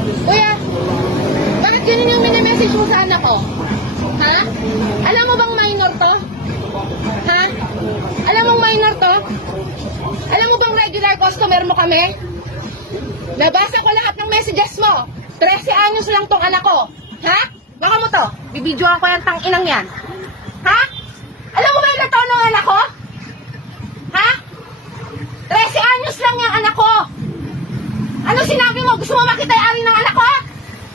Kuya, bakit ganun yung minimessage mo sa anak ko? Ha? Alam mo bang minor to? Ha? Alam mong minor to? Alam mo bang regular customer mo kami? Nabasa ko lahat ng messages mo. 13 anyos lang tong anak ko. Ha? Baka mo to. Bibidyoan ko yung tang inang yan. Ha? Alam mo ba ilang taon ng anak ko? Ha? 13 anyos lang yung anak ko. Ano sinabi mo? Gusto mo makita yung ari ng anak ko?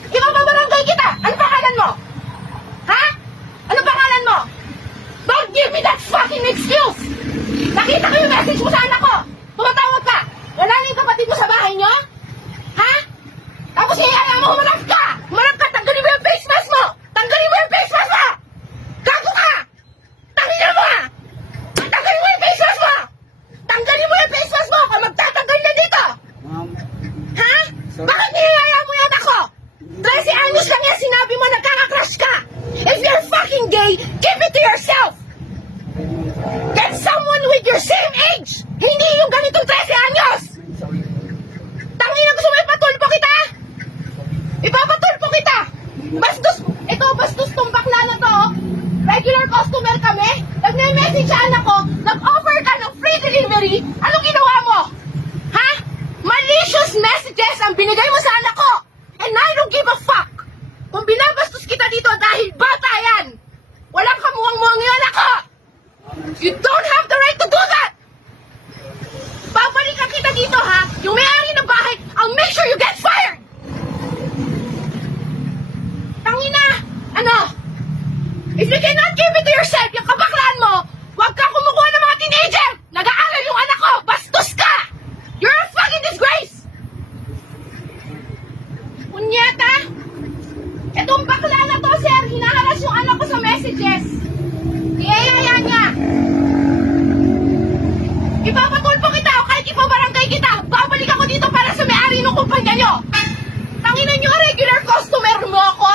Ipapabarangay kita. Ano pangalan mo? Ha? Ano pangalan mo? Don't give me that fucking excuse! Nakita ko yung message mo sa anak ko! Tumatawag ka! Wala na yung kapatid mo sa bahay niyo? Ha? Tapos yayaya mo humarap ka! Humarap ka! Tanggalin mo yung face mask mo! Tanggalin mo yung face mask mo! Gago ka! Tanggalin mo ah! Tanggalin mo yung face mask mo! Tanggalin mo yung face mask mo! Kung magtatanggal na dito! Ma'am, Ha? Bakit niyayaya mo yan ako? 13 anos lang yan sinabi mo nagkakakrush ka! If you're fucking gay, keep it to yourself! Get someone with your same age! Hindi yung ganitong 13 anyos! Tangina gusto mo ipatulpo kita? Ipapatulpo kita! Bastos! Ito, bastos tong bakla na to! Regular customer kami! Nag-message sa anak ko, nag-offer ka ng free delivery, anong ginawa mo? Ha? Malicious messages ang binigay mo sa anak ko! And I don't give a fuck! Kung binabastos kita dito dahil bata yan! Walang kamuwang-muwang yung anak ko! You don't have the right to do that! Babalikan kita dito ha! Yung may-ari ng bahay, I'll make sure you get fired! Tangina! Ano? If you cannot give it to yourself, yung kabaklaan mo, huwag ka kumukuha ng mga teenager! Nag-aaral yung anak ko! Bastos ka! You're a fucking disgrace! Punyeta! Itong bakla kanya nyo! Tanginan nyo, regular customer mo ako!